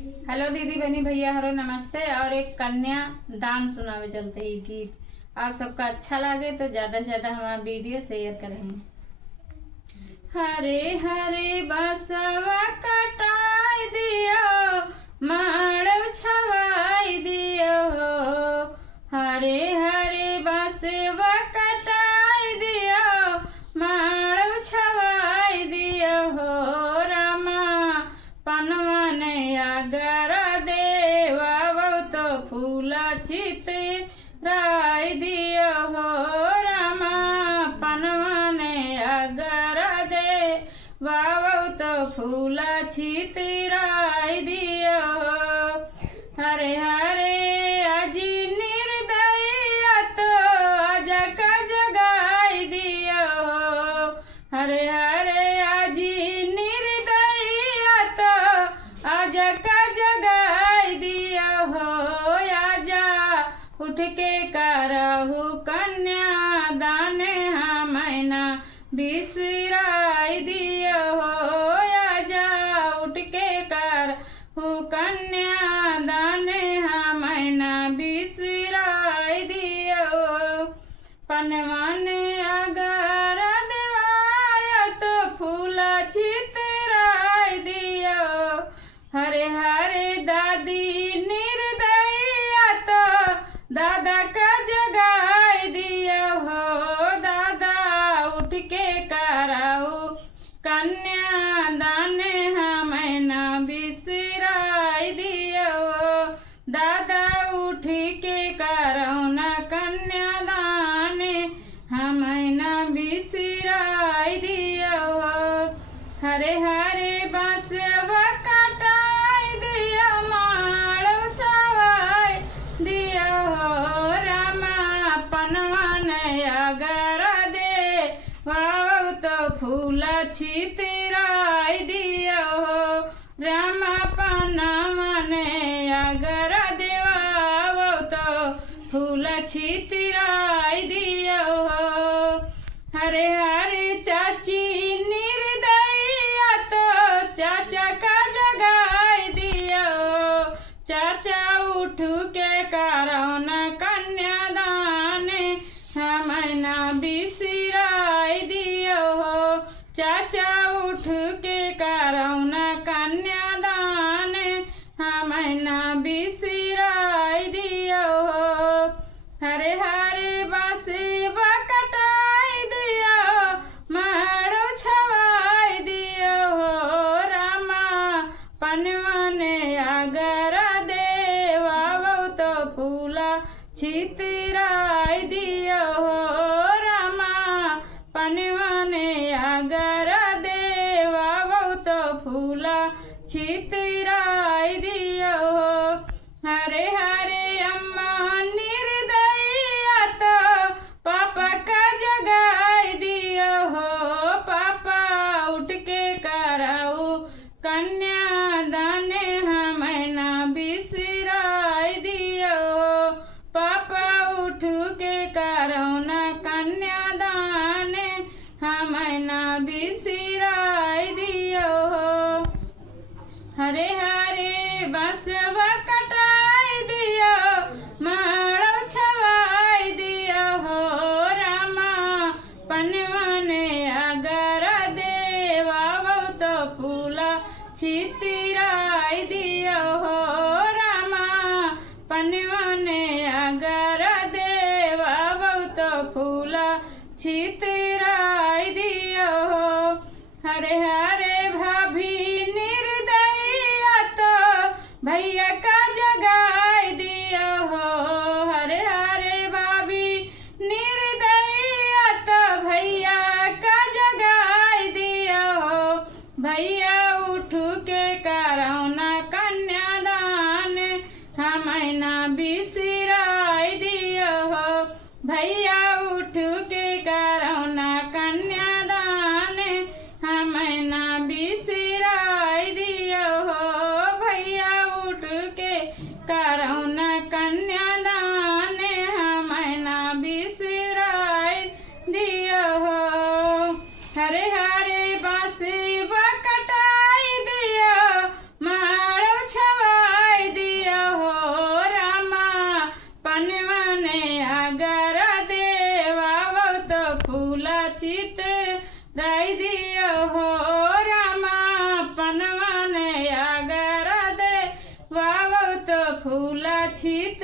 Hello दीदी बहनी भैया हरो नमस्ते। और एक कन्या दान सुनावे चलते ही गीत आप सबका अच्छा लगे तो ज़्यादा से ज़्यादा हमारा वीडियो शेयर करेंगे। हरे हरे बसवा कटाई दियो, माड़व छवाई दियो। हरे हरे बसवा कटाई दियो, माड़व छवाई दियो। रामा पनवा ने अगर देवा तो फूला चितराई दियो। रामा पनवा ने अगर देवा तो फूला चितराई दियो। हरे हरे अजी निर्दया तो अजक जगाई दियो। हरे हरे अजी निर्दया तो अजक जगाई दियो। आजा उठ के करहु कन्या दान हमना बिसराई दियो। आजा उठ के करहु कन्या दान हमना बिसराई दियो। पनवन अगर देवाय तो फूला चितराई दियो। हरे हरे दादी निर्दया तो दादा का जगाई दियो। दादा उठ के कराऊ कन्या दान हमना बिसराई दियो। दादा उठ के कराऊ न कन्या दान हमना बिसराई दियो। हरे हरे बसवा कटाई दियो, माड़व छवाई दियो। रामा पनवा ने अगर देवा तो फूला चितराई दियो। रामा पनवा ने अगर देवा तो फूला चितराई दियो। हरे हरे चाची निर्दया तो चाचा का जगाई दियो। चाचा उठ के करौन कन्या दान हमना बिसराई दियो। चाचा उठ के करौन कन्या दान हमना बिसराई दियो। हरे हरे बसवा कटाई दियो, माड़व छवाई दियो। रामा पनवा ने अगर देवा तो फूला चितराई दियो। रामा पनवा ने अगर देवा तो फूला चितराई दियो। हरे हरे अम्मा निर्दया तो पापा का जगाई दियो। पापा उठ के कराऊ कन्या दान हमना बिसराई दियो। पापा उठ के कराऊ न कन्या दान हमना बिसराई दियो। हरे हरे बसवा कटाई दियो, माड़व छवाई दियो। रामा पनवा ने अगर देवा तो फूला चितराई दियो। रामा पनवा ने अगर देवा तो फूला चितराई दियो। हरे हरे भाभी निर्दया तो भैया का जगाई दियो। हरे हरे भाभी निर्दया तो भैया का जगाई दियो। भैया उठ के करौन कन्या दान हमना बिसराई दियो। भैया उठ के करौन कन्या दान हमना बिसराई दियो। भैया उठ के पनवाने आगर देवावो तो फूला चित राई दियो हो रामा पनवाने आगर देवावो तो फूला चित